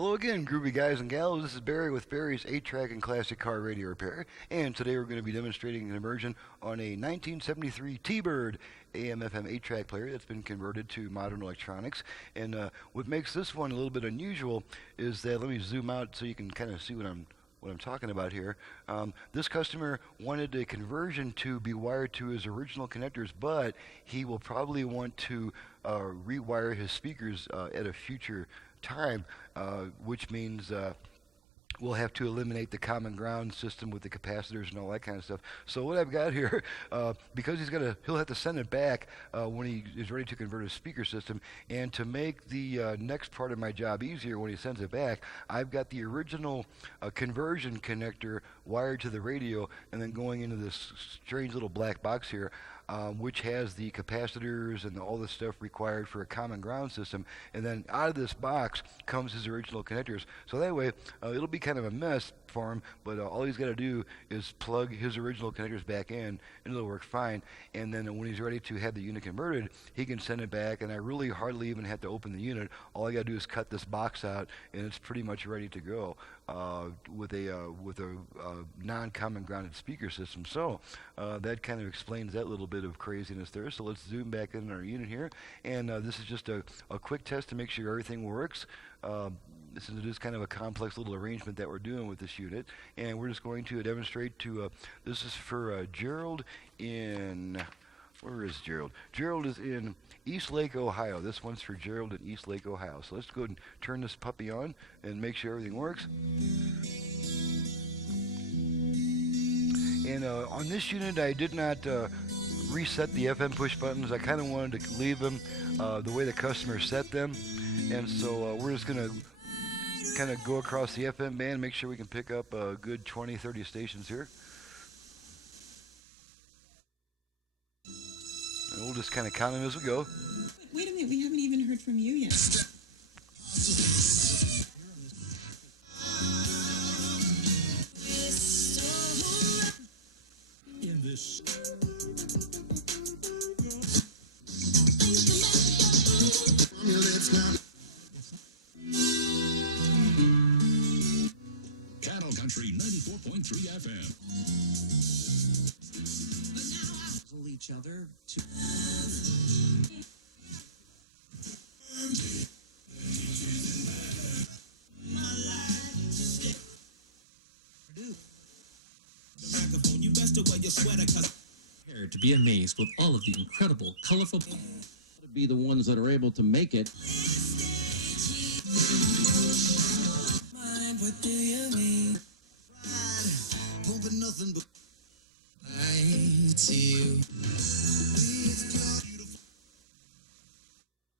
Hello again, groovy guys and gals. This is Barry with Barry's 8-track and classic car radio repair. And today we're going to be demonstrating an conversion on a 1973 T-Bird AM-FM 8-track player that's been converted to modern electronics. And what makes this one a little bit unusual is that, let me zoom out so you can kind of see what I'm talking about here. This customer wanted a conversion to be wired to his original connectors, but he will probably want to rewire his speakers at a future time, which means we'll have to eliminate the common ground system with the capacitors and all that kind of stuff. So what I've got here, because he'll have to send it back when he is ready to convert his speaker system. And to make the next part of my job easier when he sends it back, I've got the original conversion connector wired to the radio and then going into this strange little black box here, which has the capacitors and all the stuff required for a common ground system. And then out of this box comes his original connectors. So that way, it'll be kind of a mess for him, but all he's got to do is plug his original connectors back in, and it'll work fine. And then when he's ready to have the unit converted, he can send it back, and I really hardly even have to open the unit. All I got to do is cut this box out, and it's pretty much ready to go with a non-common grounded speaker system. So that kind of explains that little bit of craziness there. So let's zoom back in our unit here, and this is just a quick test to make sure everything works. Since it is kind of a complex little arrangement that we're doing with this unit, and we're just going to demonstrate to, this is for Gerald in, where is Gerald? Gerald is in East Lake, Ohio. This one's for Gerald in East Lake, Ohio. So let's go ahead and turn this puppy on and make sure everything works. And on this unit, I did not reset the FM push buttons. I kind of wanted to leave them the way the customer set them. And so we're just going to kind of go across the FM band, make sure we can pick up a good 20, 30 stations here. And we'll just kind of count them as we go. Wait a minute, we haven't even heard from you yet. In this Cattle Country 94.3 FM. each other to you best to wear your sweater to be amazed with all of the incredible, colorful to be the ones that are able to make it. what do you mean? Hoping nothing but you.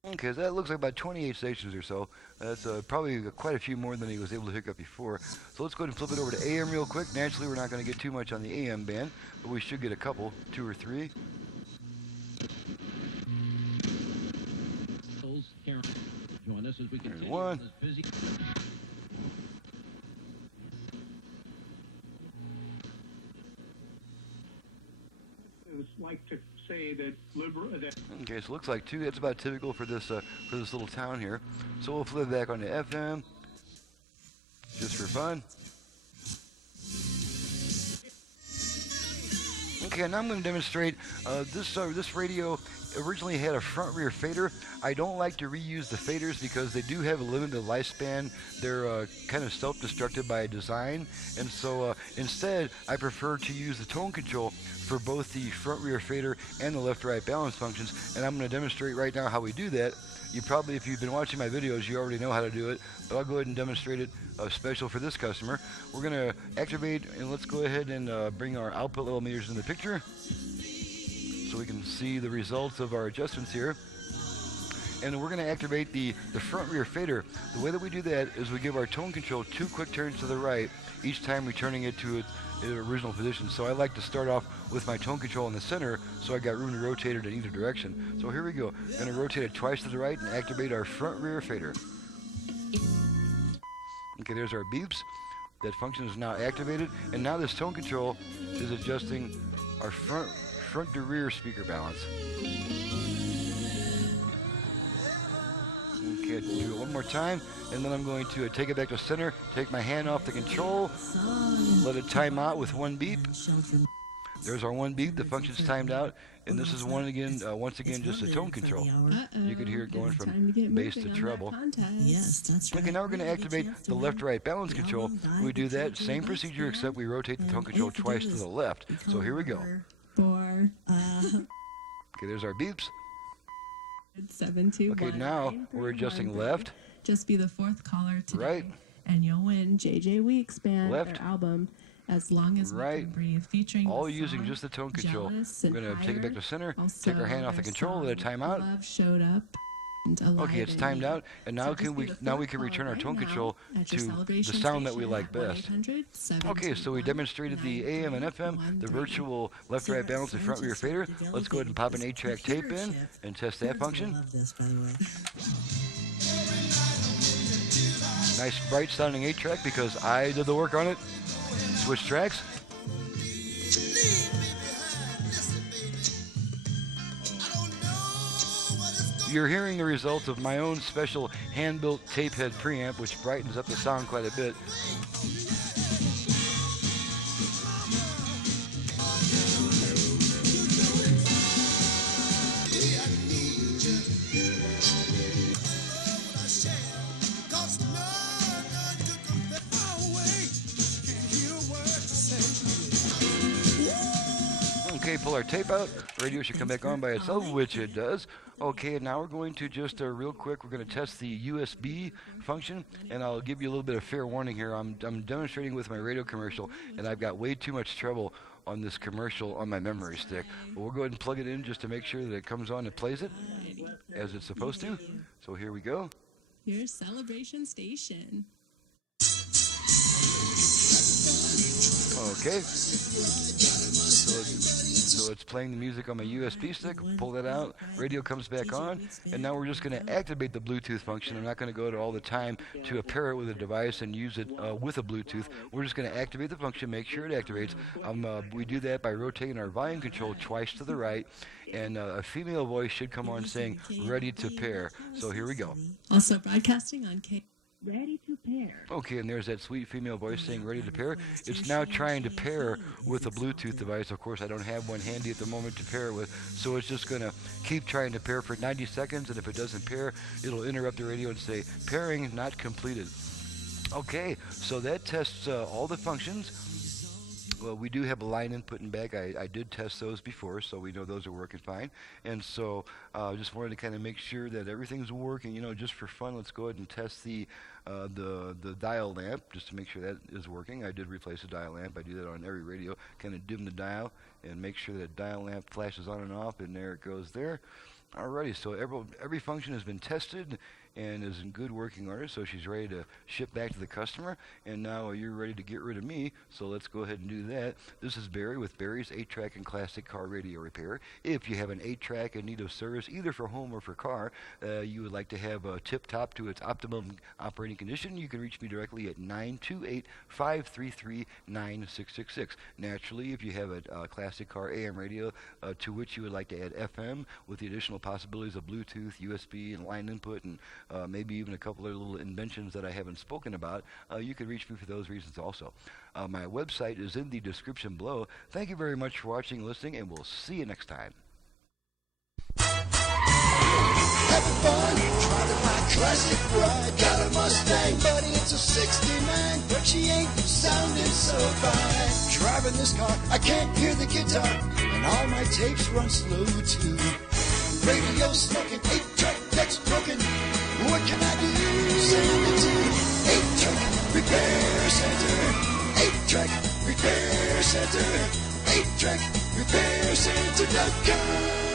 Okay, so that looks like about 28 stations or so. That's probably quite a few more than he was able to hook up before. So let's go ahead and flip it over to AM real quick. Naturally, we're not going to get too much on the AM band, but we should get a couple, 2 or 3. Join us as we continue. There's one. Like to say that okay, so it looks like 2. That's about typical for this little town here. So we'll flip back onto FM just for fun. Okay, now I'm going to demonstrate this radio originally had a front rear fader. I don't like to reuse the faders because they do have a limited lifespan. They're kind of self-destructive by design, and so instead I prefer to use the tone control for both the front rear fader and the left right balance functions, and I'm going to demonstrate right now how we do that. You probably, if you've been watching my videos, you already know how to do it, but I'll go ahead and demonstrate it special for this customer. We're going to activate, and let's go ahead and bring our output level meters in the picture so we can see the results of our adjustments here. And we're going to activate the front rear fader. The way that we do that is we give our tone control 2 quick turns to the right, each time returning it to its original position. So I like to start off with my tone control in the center, so I got room to rotate it in either direction. So here we go. I'm going to rotate it twice to the right and activate our front rear fader. Okay, there's our beeps. That function is now activated, and now this tone control is adjusting our front to rear speaker balance. Okay, do it one more time, and then I'm going to take it back to center, take my hand off the control, let it time out with one beep. There's our one beep, the function's timed out, and this is once again, just a tone control. You can hear it going from bass to treble. Yes, that's right. Okay, now we're going to activate the left-right balance control. We do that same procedure, except we rotate the tone control twice to the left. So here we go. 4, Okay, there's our beeps. 7, 2, Okay, 1, now we're adjusting left, Just be the fourth caller today. right, And you'll win JJ Weeks Band, Left. their album, As Long As We Right. Can Breathe, featuring all the using song just the tone control. Jealous We're and going to take it back Higher. to center, Also, take our hand off the their control, let it song time out. Love Showed Up. And Alive Okay, it's in timed Me. out, and now So just be the now we fourth can caller return our right tone now control at your to the celebration sound that we station like at best. 1-800-721-9391. Okay, so we demonstrated the AM and FM, the virtual left-right balance and front-rear fader. Let's go ahead and pop an 8-track tape in and test that function. Love this, by the way. Nice bright-sounding 8-track because I did the work on it. Switch tracks. You're hearing the results of my own special hand-built tape head preamp, which brightens up the sound quite a bit. Okay, pull our tape out. Radio should come back on by itself, which it does. Okay, now we're going to just real quick, we're going to test the USB function, and I'll give you a little bit of fair warning here. I'm demonstrating with my radio commercial, and I've got way too much trouble on this commercial on my memory stick. But we'll go ahead and plug it in just to make sure that it comes on and plays it as it's supposed to. So here we go. Your celebration station. Okay. So it's playing the music on my USB stick. Pull that out. Radio comes back on. And now we're just going to activate the Bluetooth function. I'm not going to go to all the time to pair it with a device and use it with a Bluetooth. We're just going to activate the function, make sure it activates. We do that by rotating our volume control twice to the right. And a female voice should come on saying, ready to pair. So here we go. Also broadcasting on K. Ready to pair. Okay, and there's that sweet female voice saying ready to pair. It's now trying to pair with a Bluetooth device. Of course, I don't have one handy at the moment to pair it with, so it's just going to keep trying to pair for 90 seconds, and if it doesn't pair, it'll interrupt the radio and say, pairing not completed. Okay, so that tests all the functions. Well, we do have a line input and back. I did test those before, so we know those are working fine. And so just wanted to kind of make sure that everything's working. You know, just for fun, let's go ahead and test the dial lamp just to make sure that is working. I did replace the dial lamp. I do that on every radio. Kind of dim the dial and make sure that dial lamp flashes on and off, and there it goes there. Alrighty, so every function has been tested and is in good working order, so she's ready to ship back to the customer, and now you're ready to get rid of me, so let's go ahead and do that. This is Barry with Barry's 8-track and classic car radio repair. If you have an 8-track in need of service, either for home or for car, you would like to have tip-top to its optimum operating condition, you can reach me directly at 928-533-9666. Naturally, if you have a classic car AM radio to which you would like to add FM with the additional possibilities of Bluetooth, USB, and line input, and maybe even a couple of little inventions that I haven't spoken about, you can reach me for those reasons also. My website is in the description below. Thank you very much for watching and listening, and we'll see you next time. Having fun, driving my classic ride. Got a Mustang, buddy, it's a 69, but she ain't sounding so fine. Driving this car, I can't hear the guitar, and all my tapes run slow too. Radio smoking, 8-track that's broken. What can I do? Send it to 8-track repair center. 8-track repair center. 8-track repair center.com.